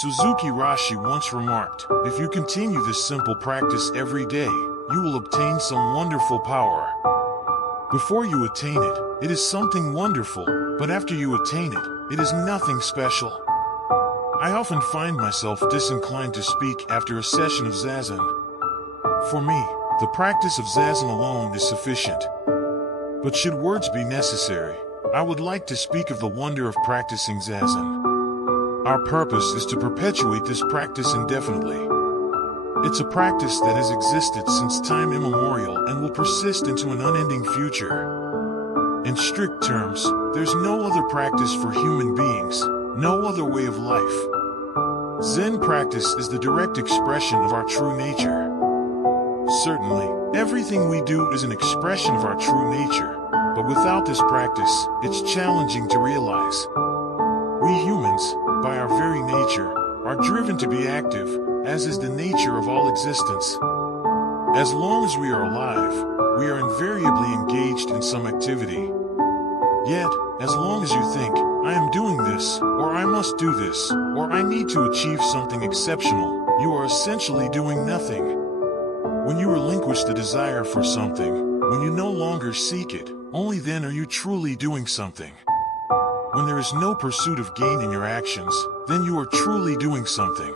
Suzuki Roshi once remarked, "If you continue this simple practice every day, you will obtain some wonderful power. Before you attain it, it is something wonderful, but after you attain it, it is nothing special." I often find myself disinclined to speak after a session of Zazen. For me, the practice of Zazen alone is sufficient. But should words be necessary, I would like to speak of the wonder of practicing Zazen. Our purpose is to perpetuate this practice indefinitely. It's a practice that has existed since time immemorial and will persist into an unending future. In strict terms, there's no other practice for human beings, no other way of life. Zen practice is the direct expression of our true nature. Certainly, everything we do is an expression of our true nature, but without this practice, it's challenging to realize. We humans, by our very nature, are driven to be active, as is the nature of all existence. As long as we are alive, we are invariably engaged in some activity. Yet, as long as you think, "I am doing this," or "I must do this," or "I need to achieve something exceptional," you are essentially doing nothing. When you relinquish the desire for something, when you no longer seek it, only then are you truly doing something. When there is no pursuit of gain in your actions, then you are truly doing something.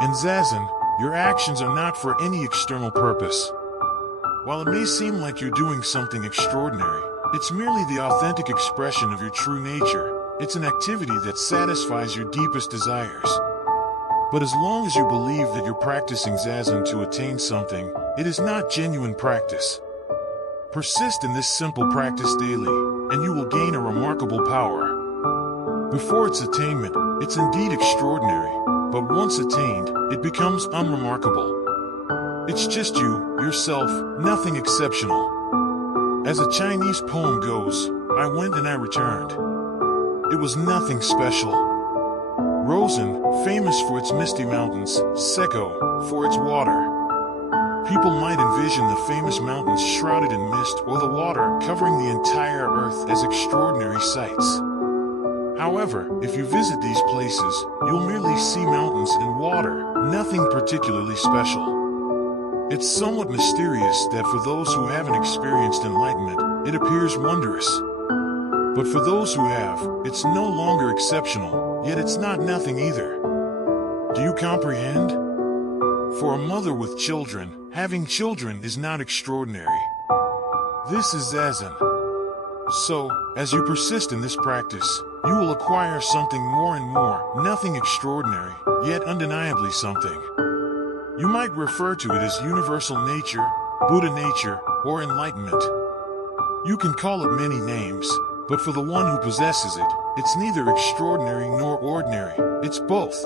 In Zazen, your actions are not for any external purpose. While it may seem like you're doing something extraordinary, it's merely the authentic expression of your true nature. It's an activity that satisfies your deepest desires. But as long as you believe that you're practicing Zazen to attain something, it is not genuine practice. Persist in this simple practice daily, and you will gain a remarkable power. Before its attainment, it's indeed extraordinary, but once attained, it becomes unremarkable. It's just you, yourself, nothing exceptional. As a Chinese poem goes, "I went and I returned." It was nothing special. Rosen, famous for its misty mountains, Sekko, for its water. People might envision the famous mountains shrouded in mist or the water covering the entire earth as extraordinary sights. However, if you visit these places, you'll merely see mountains and water, nothing particularly special. It's somewhat mysterious that for those who haven't experienced enlightenment, it appears wondrous. But for those who have, it's no longer exceptional, yet it's not nothing either. Do you comprehend? For a mother with children, having children is not extraordinary. This is Zazen. So, as you persist in this practice, you will acquire something more and more, nothing extraordinary, yet undeniably something. You might refer to it as universal nature, Buddha nature, or enlightenment. You can call it many names, but for the one who possesses it, it's neither extraordinary nor ordinary, it's both.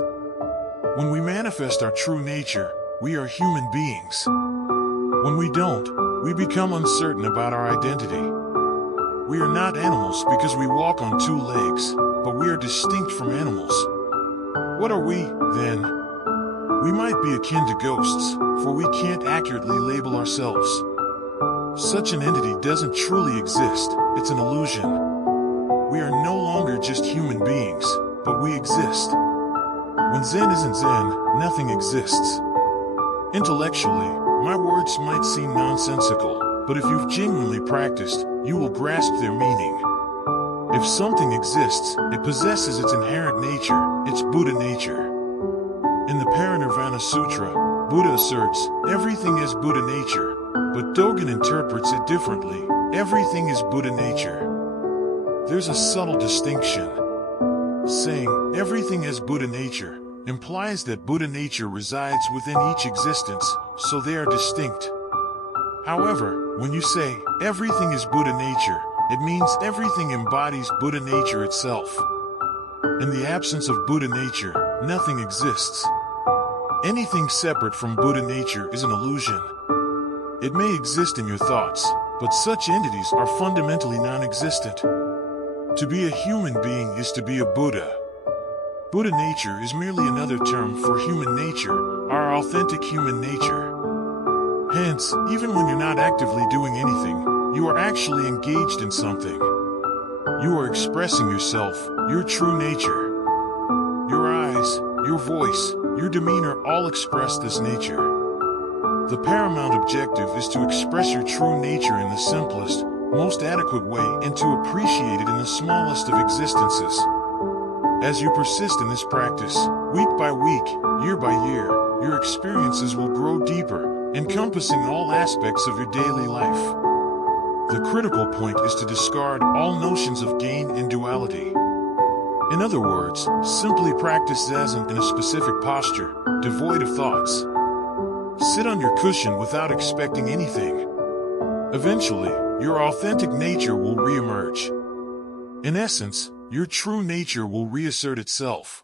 When we manifest our true nature, we are human beings. When we don't, we become uncertain about our identity. We are not animals because we walk on two legs, but we are distinct from animals. What are we, then? We might be akin to ghosts, for we can't accurately label ourselves. Such an entity doesn't truly exist, it's an illusion. We are no longer just human beings, but we exist. When Zen isn't Zen, nothing exists. Intellectually, my words might seem nonsensical, but if you've genuinely practiced, you will grasp their meaning. If something exists, it possesses its inherent nature, its Buddha nature. In the Parinirvana Sutra, Buddha asserts, everything is Buddha nature, but Dogen interprets it differently, everything is Buddha nature. There's a subtle distinction. Saying, everything is Buddha nature, implies that Buddha nature resides within each existence, so they are distinct. However, when you say, everything is Buddha nature, it means everything embodies Buddha nature itself. In the absence of Buddha nature, nothing exists. Anything separate from Buddha nature is an illusion. It may exist in your thoughts, but such entities are fundamentally non-existent. To be a human being is to be a Buddha. Buddha nature is merely another term for human nature, our authentic human nature. Hence, even when you're not actively doing anything, you are actually engaged in something. You are expressing yourself, your true nature. Your eyes, your voice, your demeanor all express this nature. The paramount objective is to express your true nature in the simplest, most adequate way and to appreciate it in the smallest of existences. As you persist in this practice, week by week, year by year, your experiences will grow deeper, encompassing all aspects of your daily life. The critical point is to discard all notions of gain and duality. In other words, simply practice Zazen in a specific posture, devoid of thoughts. Sit on your cushion without expecting anything. Eventually, your authentic nature will reemerge. In essence, your true nature will reassert itself.